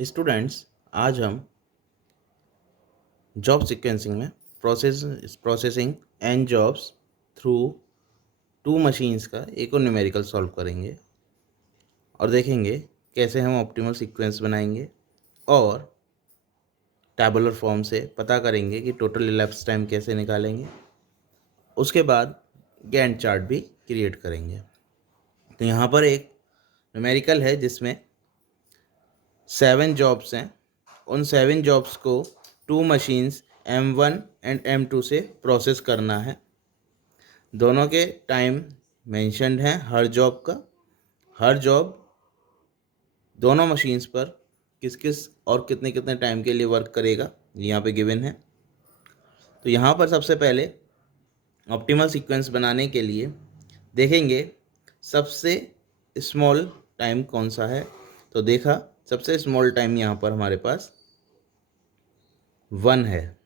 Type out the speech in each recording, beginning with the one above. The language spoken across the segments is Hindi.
स्टूडेंट्स, आज हम जॉब सीक्वेंसिंग में processing and jobs through two machines का एक और न्यूमेरिकल सॉल्व करेंगे और देखेंगे कैसे हम ऑप्टिमल सीक्वेंस बनाएंगे और टैबुलर फॉर्म से पता करेंगे कि टोटल इलैप्स टाइम कैसे निकालेंगे। उसके बाद गैंट चार्ट भी क्रिएट करेंगे। तो यहाँ पर एक न्यूमेरिकल है जिसमें 7 जॉब्स हैं। उन 7 जॉब्स को to machines M1 and M2 से प्रोसेस करना है। दोनों के टाइम मेंशन्ड हैं हर जॉब का। हर जॉब दोनों मशीन्स पर किस किस और कितने कितने टाइम के लिए वर्क करेगा यहाँ पे गिवन है। तो यहाँ पर सबसे पहले ऑप्टिमल सीक्वेंस बनाने के लिए देखेंगे सबसे स्मॉल टाइम कौन सा है। तो देखा सबसे स्मॉल टाइम यहाँ पर हमारे पास 1 है।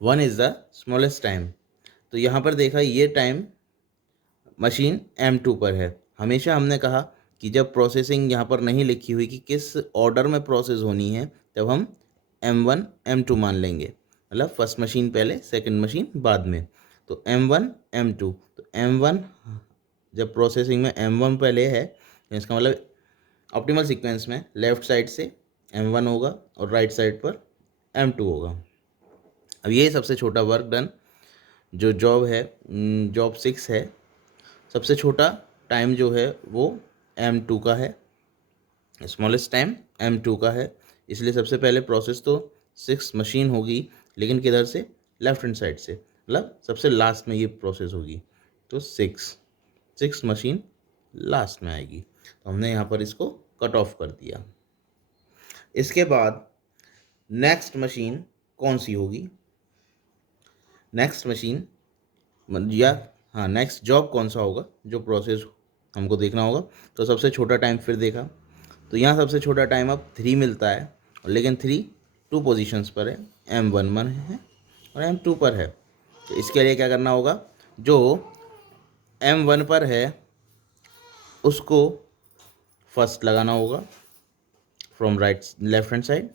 1 इज़ द स्मॉलेस्ट टाइम। तो यहाँ पर देखा ये टाइम मशीन M2 पर है। हमेशा हमने कहा कि जब प्रोसेसिंग यहाँ पर नहीं लिखी हुई कि किस ऑर्डर में प्रोसेस होनी है तब हम M1 M2 मान लेंगे, मतलब फर्स्ट मशीन पहले सेकंड मशीन बाद में। तो M1 M2, तो M1 जब प्रोसेसिंग में M1 पहले है तो इसका मतलब ऑप्टिमल सीक्वेंस में लेफ़्ट साइड से M1 होगा और राइट साइड पर M2 होगा। अब ये सबसे छोटा वर्क डन जो जॉब है, जॉब 6 है। सबसे छोटा टाइम जो है वो M2 का है, स्मॉलेस्ट टाइम M2 का है। इसलिए सबसे पहले प्रोसेस तो 6 मशीन होगी, लेकिन किधर से? लेफ्ट हैंड साइड से, मतलब सबसे लास्ट में ये प्रोसेस होगी। तो 6 मशीन लास्ट में आएगी। तो हमने यहाँ पर इसको कट ऑफ कर दिया। इसके बाद नेक्स्ट मशीन कौन सी होगी? नेक्स्ट मशीन या हाँ, नेक्स्ट जॉब कौन सा होगा जो प्रोसेस हमको देखना होगा। तो सबसे छोटा टाइम फिर देखा, तो यहाँ सबसे छोटा टाइम अब 3 मिलता है, लेकिन 3 2 पोजीशंस पर है, M1 है और M2 पर है। तो इसके लिए क्या करना होगा, जो M1 पर है उसको फर्स्ट लगाना होगा from right left hand side,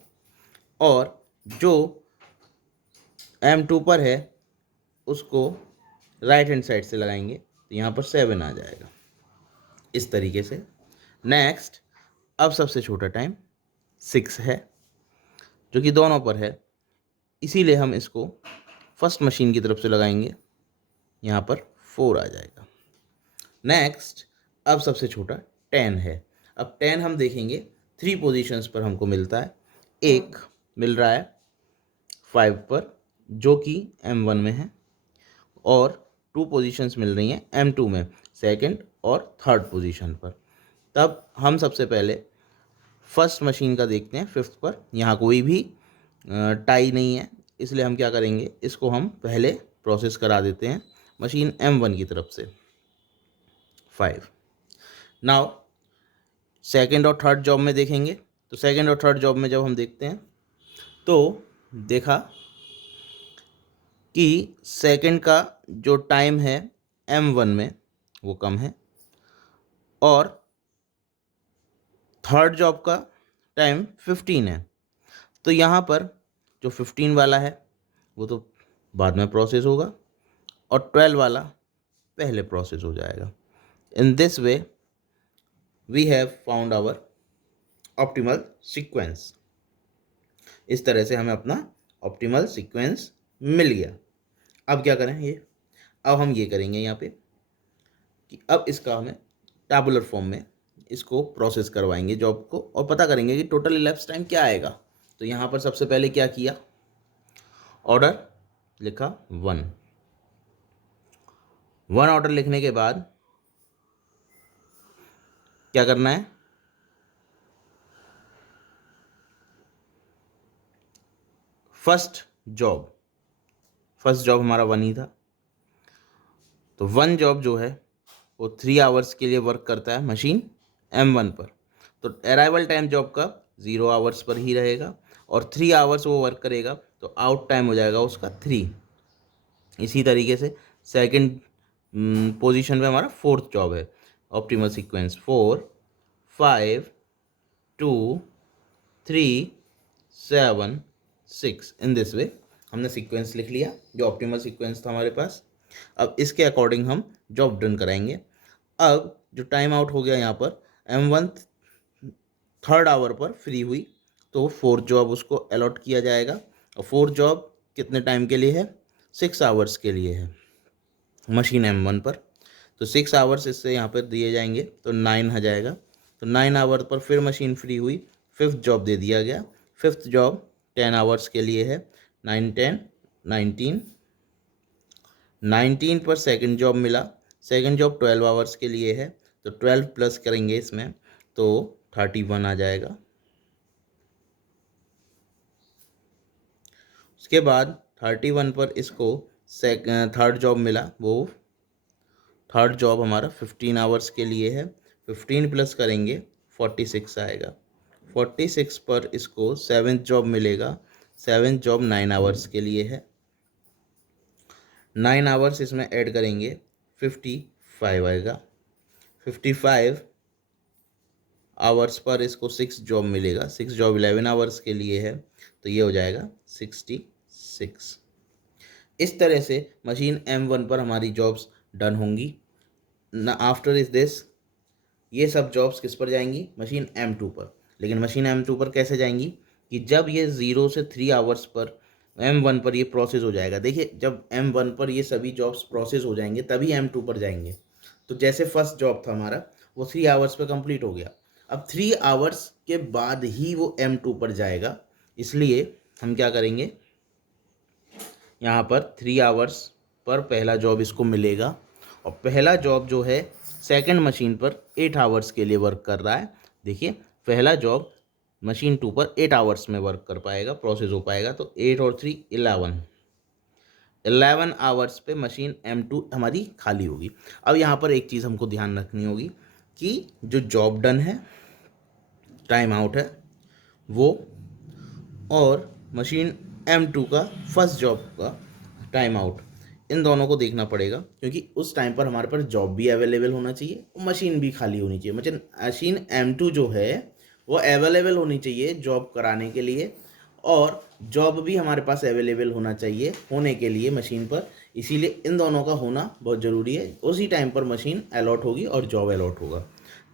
और जो M2 पर है उसको राइट हैंड साइड से लगाएंगे। तो यहाँ पर 7 आ जाएगा इस तरीके से। नेक्स्ट, अब सबसे छोटा टाइम 6 है जो कि दोनों पर है, इसीलिए हम इसको फर्स्ट मशीन की तरफ से लगाएंगे। यहाँ पर 4 आ जाएगा। नेक्स्ट, अब सबसे छोटा 10 है। अब 10 हम देखेंगे 3 पोजीशंस पर हमको मिलता है। एक मिल रहा है 5 पर जो कि M1 में है, और 2 पोजीशंस मिल रही हैं M2 में, सेकंड और थर्ड पोजीशन पर। तब हम सबसे पहले फर्स्ट मशीन का देखते हैं 5th पर। यहाँ कोई भी टाई नहीं है, इसलिए हम क्या करेंगे, इसको हम पहले प्रोसेस करा देते हैं मशीन M1 की तरफ से 5। नाउ सेकंड और थर्ड जॉब में देखेंगे। तो सेकंड और थर्ड जॉब में जब हम देखते हैं तो देखा कि सेकंड का जो टाइम है M1 में वो कम है, और थर्ड जॉब का टाइम 15 है। तो यहाँ पर जो 15 वाला है वो तो बाद में प्रोसेस होगा, और 12 वाला पहले प्रोसेस हो जाएगा। In this way we have found our optimal sequence. इस तरह से हमें अपना ऑप्टिमल सीक्वेंस मिल गया। अब क्या करें, अब हम ये करेंगे यहाँ पे कि अब इसका हमें टैबुलर फॉर्म में इसको प्रोसेस करवाएंगे जॉब को, और पता करेंगे कि टोटल इलैप्स टाइम क्या आएगा। तो यहाँ पर सबसे पहले क्या किया, ऑर्डर लिखा 1। ऑर्डर लिखने के बाद क्या करना है, फर्स्ट जॉब हमारा 1 ही था। तो 1 जॉब जो है वो 3 आवर्स के लिए वर्क करता है मशीन M1 पर। तो अराइवल टाइम जॉब का 0 आवर्स पर ही रहेगा, और 3 आवर्स वो वर्क करेगा, तो आउट टाइम हो जाएगा उसका 3। इसी तरीके से सेकंड पोजीशन पे हमारा 4th जॉब है। ऑप्टिमल सीक्वेंस 4 5 2 3 7 6 इन दिस वे हमने सीक्वेंस लिख लिया जो ऑप्टिमल सीक्वेंस था हमारे पास। अब इसके अकॉर्डिंग हम जॉब डन कराएंगे। अब जो टाइम आउट हो गया यहाँ पर M1 3rd आवर पर फ्री हुई तो 4th जॉब उसको अलॉट किया जाएगा और 4th जॉब कितने टाइम के लिए है, 6 आवर्स के लिए है मशीन M1 पर। तो 6 आवर्स इससे यहाँ पर दिए जाएंगे तो 9 आ जाएगा। तो 9 आवर पर फिर मशीन फ्री हुई, 5th जॉब दे दिया गया। 5th जॉब 10 आवर्स के लिए है, 9 10 19। 19 पर सेकंड जॉब मिला, सेकंड जॉब 12 आवर्स के लिए है तो 12 प्लस करेंगे इसमें तो 31 आ जाएगा। उसके बाद 31 पर इसको थर्ड जॉब मिला, वो थर्ड जॉब हमारा 15 आवर्स के लिए है। 15 प्लस करेंगे 46 आएगा। 46 पर इसको 7th जॉब मिलेगा, 7th जॉब 9 आवर्स के लिए है। 9 आवर्स इसमें ऐड करेंगे 55 आएगा। 55 आवर्स पर इसको 6 जॉब मिलेगा, 6 जॉब 11 आवर्स के लिए है तो ये हो जाएगा 66। इस तरह से मशीन M1 पर हमारी जॉब्स डन होंगी। आफ्टर इज दिस ये सब जॉब्स किस पर जाएंगी, मशीन M2 पर। लेकिन मशीन M2 पर कैसे जाएंगी कि जब ये 0 से 3 आवर्स पर M1 पर ये प्रोसेस हो जाएगा। देखिए जब M1 पर ये सभी जॉब्स प्रोसेस हो जाएंगे तभी M2 पर जाएंगे। तो जैसे फर्स्ट जॉब था हमारा वो 3 आवर्स पर कंप्लीट हो गया, अब 3 आवर्स के बाद ही वो M2 पर जाएगा। इसलिए हम क्या करेंगे, यहाँ पर 3 आवर्स पर पहला जॉब इसको मिलेगा और पहला जॉब जो है सेकंड मशीन पर 8 आवर्स के लिए वर्क कर रहा है। देखिए पहला जॉब मशीन 2 पर 8 आवर्स में वर्क कर पाएगा, प्रोसेस हो पाएगा। तो 8 और 3 11 आवर्स पे मशीन M2 हमारी खाली होगी। अब यहाँ पर एक चीज़ हमको ध्यान रखनी होगी कि जो जॉब डन है, टाइम आउट है वो, और मशीन M2 का फर्स्ट जॉब का टाइम आउट, इन दोनों को देखना पड़ेगा क्योंकि उस टाइम पर हमारे पास जॉब भी अवेलेबल होना चाहिए और मशीन भी खाली होनी चाहिए। मशीन M2 जो है वो अवेलेबल होनी चाहिए जॉब कराने के लिए और जॉब भी हमारे पास अवेलेबल होना चाहिए होने के लिए मशीन पर। इसीलिए इन दोनों का होना बहुत ज़रूरी है। उसी टाइम पर मशीन अलॉट होगी और जॉब अलॉट होगा,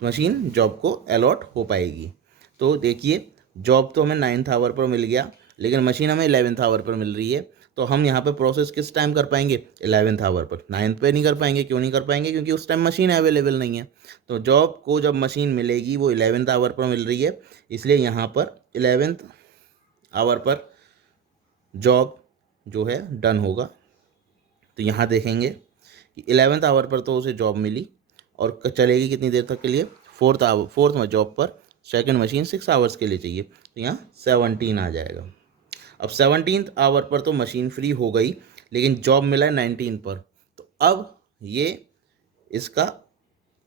मशीन जॉब को अलॉट हो पाएगी। तो देखिए जॉब तो हमें 9th आवर पर मिल गया लेकिन मशीन हमें 11th आवर पर मिल रही है। तो हम यहाँ पे प्रोसेस किस टाइम कर पाएंगे, 11th आवर पर। 9th पे नहीं कर पाएंगे, क्यों नहीं कर पाएंगे, क्योंकि उस टाइम मशीन अवेलेबल नहीं है। तो जॉब को जब मशीन मिलेगी वो 11th आवर पर मिल रही है, इसलिए यहाँ पर 11th आवर पर जॉब जो है डन होगा। तो यहाँ देखेंगे कि 11th आवर पर तो उसे जॉब मिली और चलेगी कितनी देर तक के लिए, 4th में जॉब पर सेकंड मशीन 6 आवर्स के लिए चाहिए तो यहाँ 17 आ जाएगा। अब 17th आवर पर तो मशीन फ्री हो गई लेकिन जॉब मिला है 19 पर। तो अब ये इसका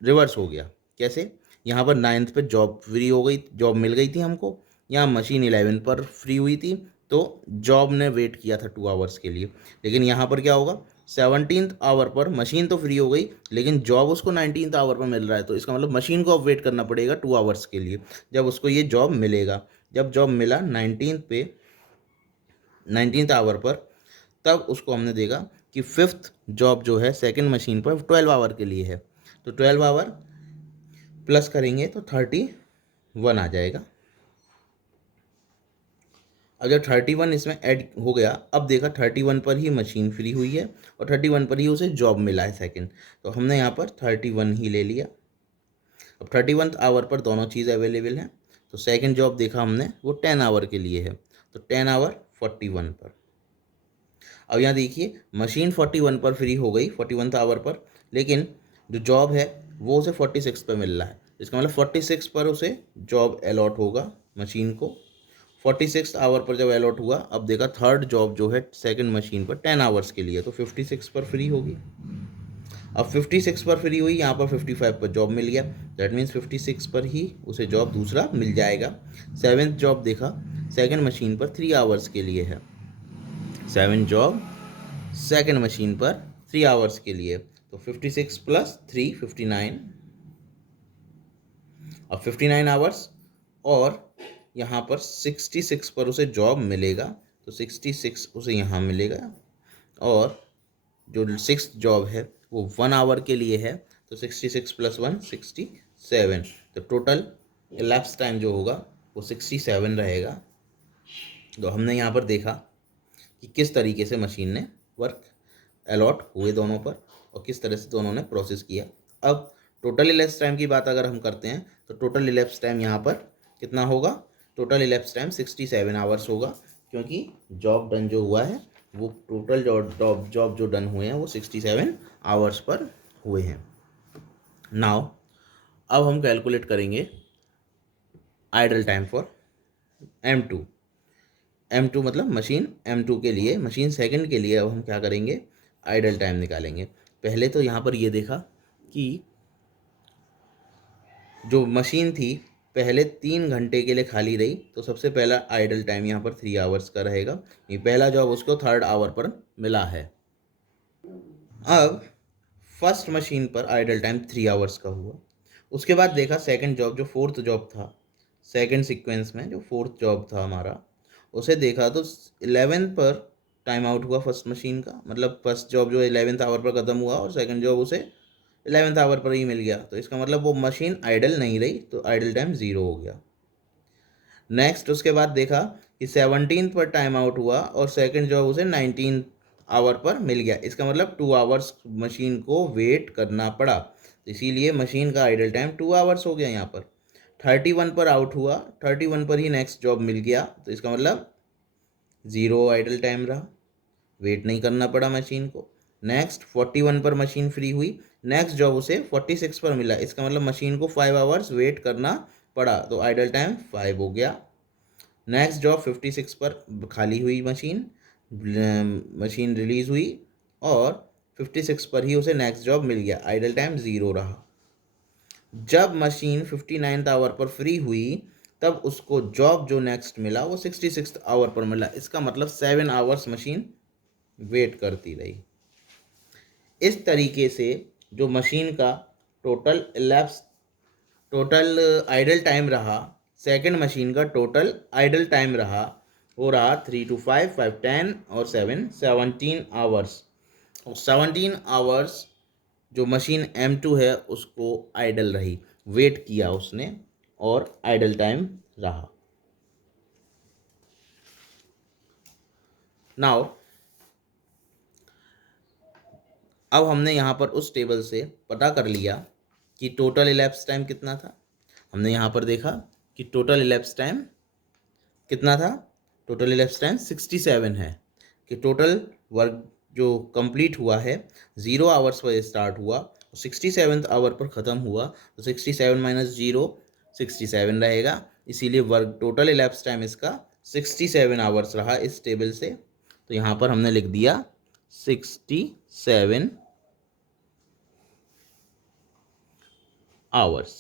रिवर्स हो गया। कैसे, यहाँ पर 9th पे जॉब फ्री हो गई, जॉब मिल गई थी हमको, यहाँ मशीन 11 पर फ्री हुई थी तो जॉब ने वेट किया था 2 आवर्स के लिए। लेकिन यहाँ पर क्या होगा, 17th आवर पर मशीन तो फ्री हो गई लेकिन जॉब उसको 19th आवर पर मिल रहा है। तो इसका मतलब मशीन को अब वेट करना पड़ेगा 2 आवर्स के लिए जब उसको ये जॉब मिलेगा। जब जॉब मिला 19th आवर पर तब उसको हमने देखा कि 5th जॉब जो है सेकंड मशीन पर 12 आवर के लिए है। तो 12 आवर प्लस करेंगे तो 31 आ जाएगा। अब जब 31 इसमें ऐड हो गया, अब देखा 31 पर ही मशीन फ्री हुई है और 31 पर ही उसे जॉब मिला है सेकंड, तो हमने यहाँ पर 31 ही ले लिया। अब 31th आवर पर दोनों चीज़ अवेलेबल हैं। तो सेकंड जॉब देखा हमने वो 10 आवर के लिए है तो 10 आवर 41 पर। अब यहाँ देखिए मशीन 41 पर फ्री हो गई 41th आवर पर, लेकिन जो जॉब है वो उसे 46 पर मिल रहा है। इसका मतलब 46 पर उसे जॉब अलॉट होगा मशीन को। 46 आवर पर जब अलॉट हुआ, अब देखा थर्ड जॉब जो है सेकंड मशीन पर 10 आवर्स के लिए तो 56 पर फ्री होगी। अब 56 पर फ्री हुई, यहाँ पर 55 पर जॉब मिल गया, दैट मीन्स 56 पर ही उसे जॉब दूसरा मिल जाएगा। 7th जॉब देखा सेकंड मशीन पर 3 आवर्स के लिए है, 7th जॉब सेकंड मशीन पर 3 आवर्स के लिए तो 56 प्लस 3 59। अब 59 आवर्स और यहाँ पर 66 पर उसे जॉब मिलेगा, तो 66 उसे यहाँ मिलेगा, और जो सिक्स जॉब है वो 1 आवर के लिए है, तो 66 + 1 67, तो टोटल elapsed टाइम जो होगा वो 67 रहेगा। तो हमने यहाँ पर देखा कि किस तरीके से मशीन ने वर्क अलॉट हुए दोनों पर, और किस तरह से दोनों ने प्रोसेस किया। अब टोटल इलेप्स टाइम की बात अगर हम करते हैं, तो टोटल इलेप्स टाइम यहाँ पर कितना होगा, टोटल इलेप्स टाइम 67 आवर्स होगा, क्योंकि जॉब डन जो हुआ है वो टोटल जॉब जो डन हुए हैं वो 67 आवर्स पर हुए हैं। नाउ अब हम कैलकुलेट करेंगे idol time for M2। M2 मतलब मशीन M2 के लिए, मशीन सेकंड के लिए अब हम क्या करेंगे, आइडल टाइम निकालेंगे। पहले तो यहाँ पर ये देखा कि जो मशीन थी पहले 3 घंटे के लिए खाली रही, तो सबसे पहला आइडल टाइम यहाँ पर 3 आवर्स का रहेगा। ये पहला जॉब उसको 3rd आवर पर मिला है। अब फर्स्ट मशीन पर आइडल टाइम 3 आवर्स का हुआ। उसके बाद देखा सेकंड जॉब जो 4th जॉब था, सेकंड सीक्वेंस में जो 4th जॉब था हमारा, उसे देखा तो 11 पर टाइम आउट हुआ फर्स्ट मशीन का, मतलब फर्स्ट जॉब जो 11th आवर पर ख़त्म हुआ और सेकंड जॉब उसे 11th आवर पर ही मिल गया, तो इसका मतलब वो मशीन आइडल नहीं रही, तो आइडल टाइम 0 हो गया। नेक्स्ट उसके बाद देखा कि 17 पर टाइम आउट हुआ और सेकंड जॉब उसे 19 आवर पर मिल गया, इसका मतलब 2 आवर्स मशीन को वेट करना पड़ा, तो इसीलिए मशीन का आइडल टाइम 2 आवर्स हो गया। यहाँ पर 31 पर आउट हुआ, 31 पर ही नेक्स्ट जॉब मिल गया, तो इसका मतलब 0 आइडल टाइम रहा, वेट नहीं करना पड़ा मशीन को। नेक्स्ट 41 पर मशीन फ्री हुई, नेक्स्ट जॉब उसे 46 पर मिला, इसका मतलब मशीन को 5 आवर्स वेट करना पड़ा, तो आइडल टाइम 5 हो गया। नेक्स्ट जॉब 56 पर खाली हुई मशीन, मशीन रिलीज हुई और 56 पर ही उसे नेक्स्ट जॉब मिल गया, आइडल टाइम 0 रहा। जब मशीन 59th आवर पर फ्री हुई तब उसको जॉब जो नेक्स्ट मिला वो 66th आवर पर मिला, इसका मतलब 7 आवर्स मशीन वेट करती रही। इस तरीके से जो मशीन का total elapsed total idle time रहा, सेकंड मशीन का टोटल आइडल टाइम रहा, वो रहा 3 to 5, 5 10 और 7 17 आवर्स। और 17 आवर्स जो मशीन M2 है उसको आइडल रही, वेट किया उसने और आइडल टाइम रहा। नाउ अब हमने यहाँ पर उस टेबल से पता कर लिया कि टोटल इलेप्स टाइम कितना था। हमने यहाँ पर देखा कि टोटल इलेप्स टाइम कितना था, टोटल इलेप्स टाइम 67 है, कि टोटल वर्क जो कंप्लीट हुआ है 0 आवर्स पर स्टार्ट हुआ, 67th आवर पर ख़त्म हुआ, तो 67 - 0 67 रहेगा, इसीलिए वर्क टोटल इलेप्स टाइम इसका 67 आवर्स रहा इस टेबल से। तो यहाँ पर हमने लिख दिया 67 आवर्स।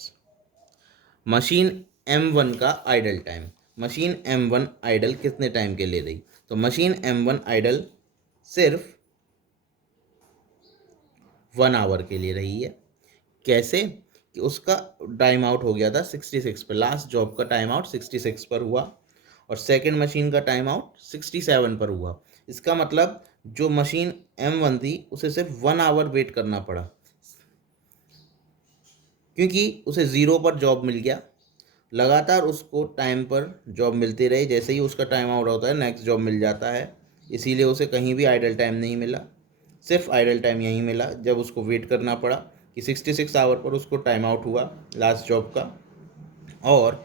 मशीन M1 का idle time, machine M1 idle कितने टाइम के लिए रही, तो मशीन M1 आइडल सिर्फ 1 आवर के लिए रही है। कैसे, कि उसका टाइम आउट हो गया था 66 पर, लास्ट जॉब का टाइम आउट 66 पर हुआ और सेकंड मशीन का टाइम आउट 67 पर हुआ। इसका मतलब जो मशीन M1 थी उसे सिर्फ 1 आवर वेट करना पड़ा, क्योंकि उसे 0 पर जॉब मिल गया। लगातार उसको टाइम पर जॉब मिलती रही, जैसे ही उसका टाइम आउट होता है नेक्स्ट जॉब मिल जाता है, इसीलिए उसे कहीं भी आइडल टाइम नहीं मिला, सिर्फ आइडल टाइम यहीं मिला जब उसको वेट करना पड़ा कि 66 आवर पर उसको टाइम आउट हुआ लास्ट जॉब का, और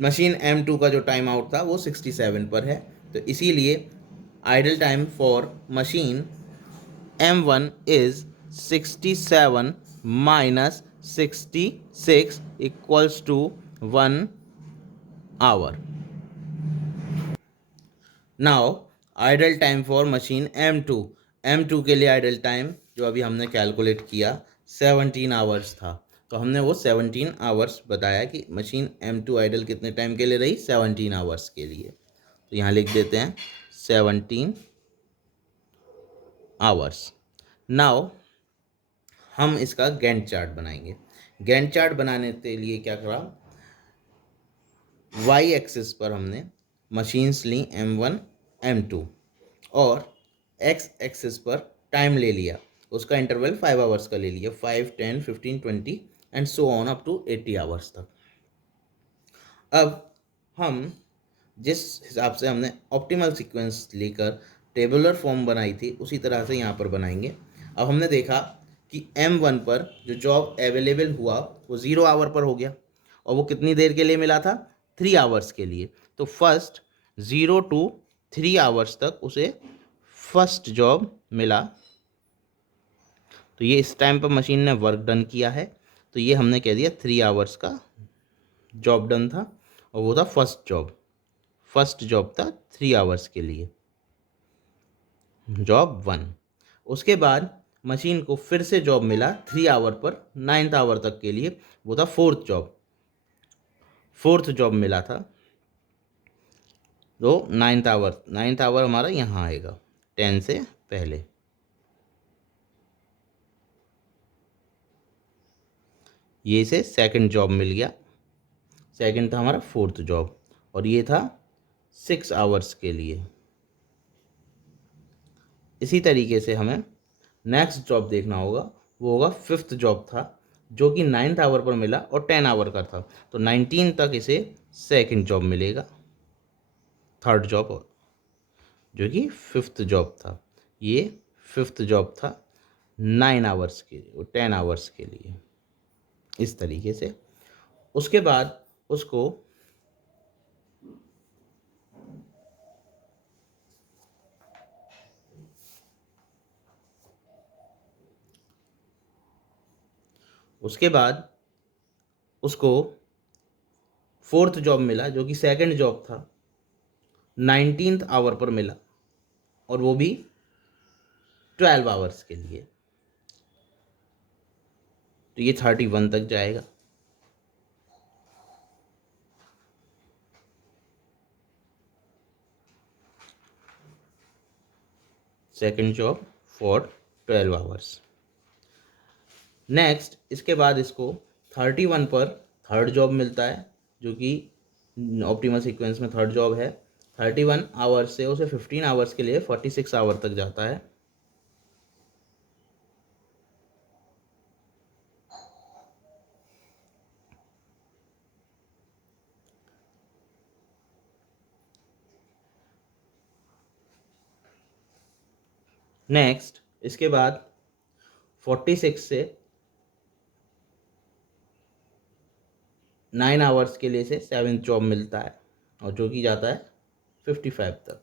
मशीन M2 का जो टाइम आउट था वो 67 पर है, तो इसीलिए idol time for machine M1 is 67 minus 66 equals to 1 hour. Now idol time for machine M2 के लिए आइडल टाइम जो अभी हमने कैलकुलेट किया 17 आवर्स था, तो हमने वो 17 आवर्स बताया कि मशीन M2 आइडल कितने टाइम के लिए रही, 17 आवर्स के लिए। तो यहाँ लिख देते हैं 17 आवर्स। नाउ हम इसका गैंट चार्ट बनाएंगे। गैंट चार्ट बनाने के लिए क्या करा, वाई एक्सिस पर हमने मशीन्स ली M1 M2 और एक्स एक्सिस पर टाइम ले लिया, उसका इंटरवल 5 आवर्स का ले लिया, 5, 10, 15, 20 and so on up to 80 hours तक। अब हम जिस हिसाब से हमने ऑप्टिमल सीक्वेंस लेकर टेबुलर फॉर्म बनाई थी उसी तरह से यहाँ पर बनाएंगे। अब हमने देखा कि M1 पर जो जॉब अवेलेबल हुआ वो 0 आवर पर हो गया और वो कितनी देर के लिए मिला था, 3 आवर्स के लिए। तो फर्स्ट 0 to 3 आवर्स तक उसे फर्स्ट जॉब मिला। तो ये इस टाइम पर मशीन ने वर्क डन किया है, तो ये हमने कह दिया 3 आवर्स का जॉब डन था और वो था फर्स्ट जॉब था 3 आवर्स के लिए, जॉब 1। उसके बाद मशीन को फिर से जॉब मिला 3 आवर पर 9th आवर तक के लिए, वो था फोर्थ जॉब मिला था। तो 9th आवर हमारा यहाँ आएगा 10 से पहले। ये से सेकंड जॉब मिल गया, सेकंड था हमारा फोर्थ जॉब और ये था 6 आवर्स के लिए। इसी तरीके से हमें नेक्स्ट जॉब देखना होगा, वो होगा फिफ्थ जॉब था जो कि 9th आवर पर मिला और 10 आवर का था। तो 19 तक इसे सेकंड जॉब मिलेगा, थर्ड जॉब जो कि फिफ्थ जॉब था। ये फिफ्थ जॉब था 9 आवर्स के लिए, 10 आवर्स के लिए, इस तरीके से। उसके बाद उसको फोर्थ जॉब मिला जो कि सेकंड जॉब था, 19th आवर पर मिला और वो भी 12 आवर्स के लिए। तो ये 31 तक जाएगा। Second job for 12 hours. Next इसके बाद इसको 31 पर थर्ड जॉब मिलता है जो कि ऑप्टिमल सीक्वेंस में थर्ड जॉब है। 31 आवर्स से उसे 15 आवर्स के लिए 46 आवर तक जाता है। नेक्स्ट इसके बाद 46 से 9 आवर्स के लिए से सेवन्थ जॉब मिलता है और जो कि जाता है 55 तक।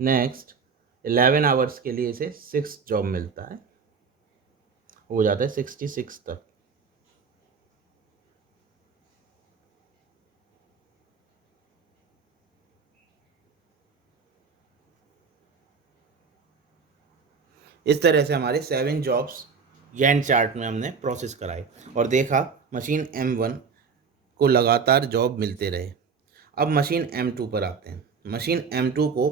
नेक्स्ट 11 आवर्स के लिए से 6 जॉब मिलता है, हो जाता है 66 तक। इस तरह से हमारे 7 जॉब्स गैंट चार्ट में हमने प्रोसेस कराए और देखा मशीन M1 को लगातार जॉब मिलते रहे। अब मशीन M2 पर आते हैं। मशीन M2 को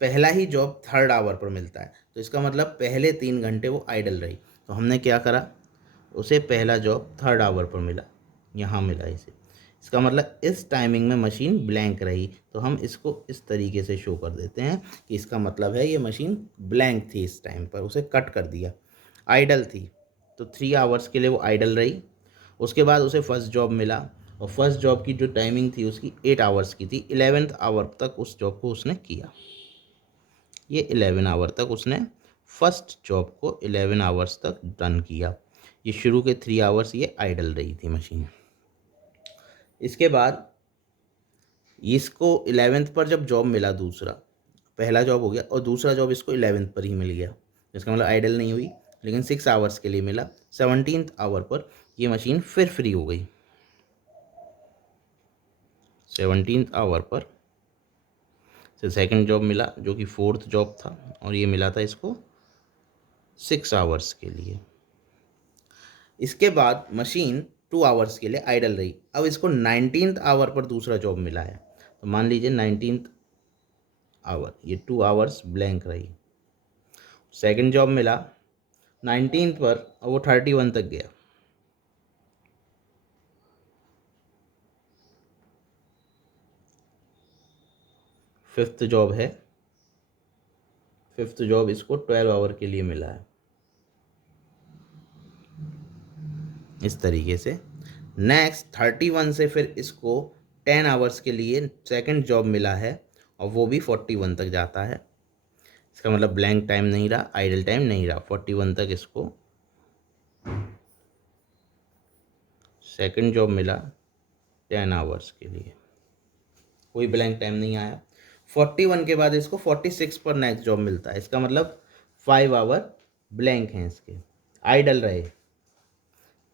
पहला ही जॉब थर्ड आवर पर मिलता है, तो इसका मतलब पहले 3 घंटे वो आइडल रही। तो हमने क्या करा, उसे पहला जॉब थर्ड आवर पर मिला, यहाँ मिला इसे। इसका मतलब इस टाइमिंग में मशीन ब्लैंक रही, तो हम इसको इस तरीके से शो कर देते हैं कि इसका मतलब है ये मशीन ब्लैंक थी, इस टाइम पर उसे कट कर दिया, आइडल थी। तो 3 आवर्स के लिए वो आइडल रही। उसके बाद उसे फर्स्ट जॉब मिला और फर्स्ट जॉब की जो टाइमिंग थी उसकी 8 आवर्स की थी। 11th आवर तक उस जॉब को उसने किया। ये 11 आवर तक उसने फर्स्ट जॉब को 11 आवर्स तक डन किया। ये शुरू के 3 आवर्स ये आइडल रही थी मशीन। इसके बाद इसको 11th पर जब जॉब मिला, दूसरा, पहला जॉब हो गया और दूसरा जॉब इसको 11th पर ही मिल गया, इसका मतलब आइडल नहीं हुई लेकिन 6 आवर्स के लिए मिला। 17th आवर पर ये मशीन फिर फ्री हो गई। 17th आवर पर से सेकंड जॉब मिला जो कि फोर्थ जॉब था और ये मिला था इसको 6 आवर्स के लिए। इसके बाद मशीन 2 आवर्स के लिए आइडल रही। अब इसको 19th आवर पर दूसरा जॉब मिला है, तो मान लीजिए 19th आवर ये 2 आवर्स ब्लैंक रही। सेकंड जॉब मिला 19 पर और वो 31 तक गया। फिफ्थ जॉब है, फिफ्थ जॉब इसको 12 आवर के लिए मिला है। इस तरीके से नेक्स्ट 31 से फिर इसको 10 आवर्स के लिए सेकंड जॉब मिला है और वो भी 41 तक जाता है। इसका मतलब ब्लैंक टाइम नहीं रहा, आइडल टाइम नहीं रहा, 41 तक इसको सेकंड जॉब मिला 10 आवर्स के लिए, कोई ब्लैंक टाइम नहीं आया। 41 के बाद इसको 46 पर नेक्स्ट जॉब मिलता है। इसका मतलब 5 आवर ब्लैंक हैं इसके, आइडल रहे।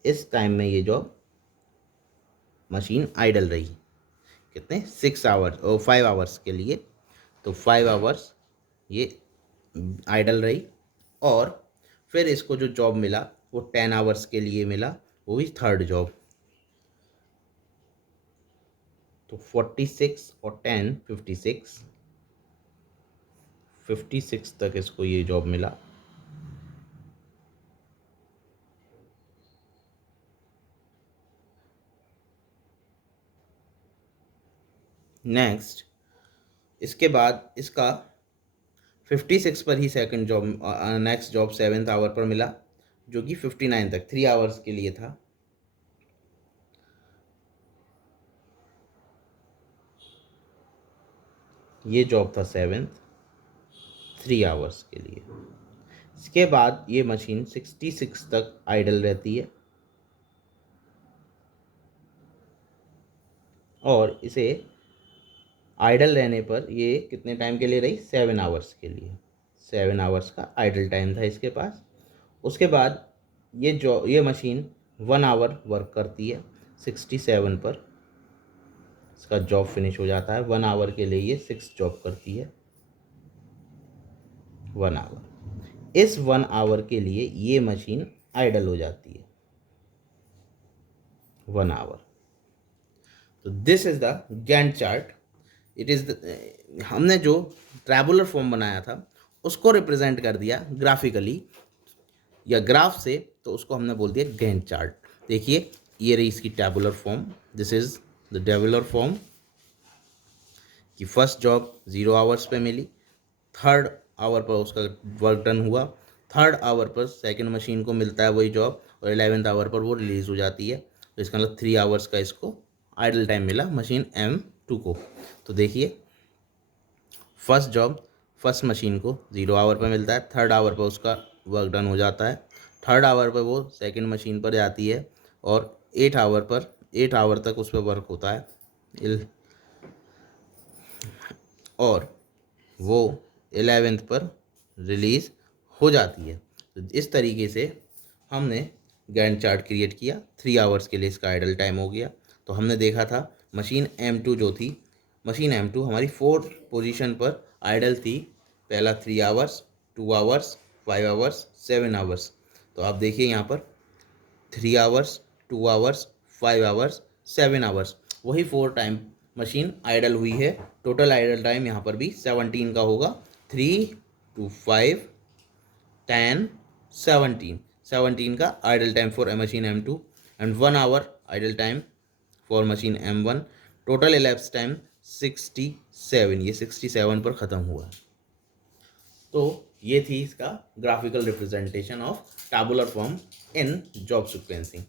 इस टाइम में ये जॉब मशीन आइडल रही कितने 6 आवर्स और 5 आवर्स के लिए, तो 5 आवर्स ये आइडल रही। और फिर इसको जो जॉब मिला वो 10 आवर्स के लिए मिला, वो भी थर्ड जॉब। तो 46 और 10 56 तक इसको ये जॉब मिला। नेक्स्ट इसके बाद इसका 56 पर ही second job next job 7th hour पर मिला, जो कि 59 तक 3 आवर्स के लिए था। ये जॉब था 7th 3 आवर्स के लिए। इसके बाद ये मशीन 66 तक आइडल रहती है और इसे आइडल रहने पर ये कितने टाइम के लिए रही 7 आवर्स के लिए। 7 आवर्स का आइडल टाइम था इसके पास। उसके बाद ये मशीन 1 आवर वर्क करती है 67 पर, इसका जॉब फिनिश हो जाता है। 1 आवर के लिए ये 6 जॉब करती है 1 आवर। इस 1 आवर के लिए ये मशीन आइडल हो जाती है 1 आवर। तो this is the Gantt chart. It is हमने जो ट्रैबुलर फॉर्म बनाया था उसको रिप्रेजेंट कर दिया ग्राफिकली या ग्राफ से, तो उसको हमने बोल दिया गैंट चार्ट। देखिए ये रही इसकी tabular form, this is the tabular form कि फर्स्ट जॉब 0 आवर्स पे मिली, थर्ड आवर पर उसका वर्क डन हुआ, थर्ड आवर पर सेकंड मशीन को मिलता है वही जॉब और 11th आवर पर वो रिलीज़ हो जाती है। तो इसका मतलब 3 आवर्स का इसको आइडल टाइम मिला मशीन M2 को। तो देखिए फर्स्ट जॉब फर्स्ट मशीन को 0 आवर पर मिलता है, थर्ड आवर पर उसका वर्क डन हो जाता है, थर्ड आवर पर वो सेकंड मशीन पर जाती है और 8 आवर तक उस पर वर्क होता है और वो 11th पर रिलीज़ हो जाती है। तो इस तरीके से हमने गैंट चार्ट क्रिएट किया। 3 आवर्स के लिए इसका आइडल टाइम हो गया। तो हमने देखा था मशीन M2 जो थी, मशीन M2 हमारी 4th पोजीशन पर आइडल थी। पहला 3 आवर्स, 2 आवर्स, 5 आवर्स, 7 आवर्स। तो आप देखिए यहाँ पर 3 आवर्स, 2 आवर्स, 5 आवर्स, 7 आवर्स, वही 4 टाइम मशीन आइडल हुई है। टोटल आइडल टाइम यहाँ पर भी 17 का होगा। 3 to 5 10 17 का idle time for machine M2 and 1 hour idle time for machine M1। Total elapsed time 67, ये 67 पर ख़त्म हुआ है। तो ये थी इसका graphical representation of tabular form in job sequencing.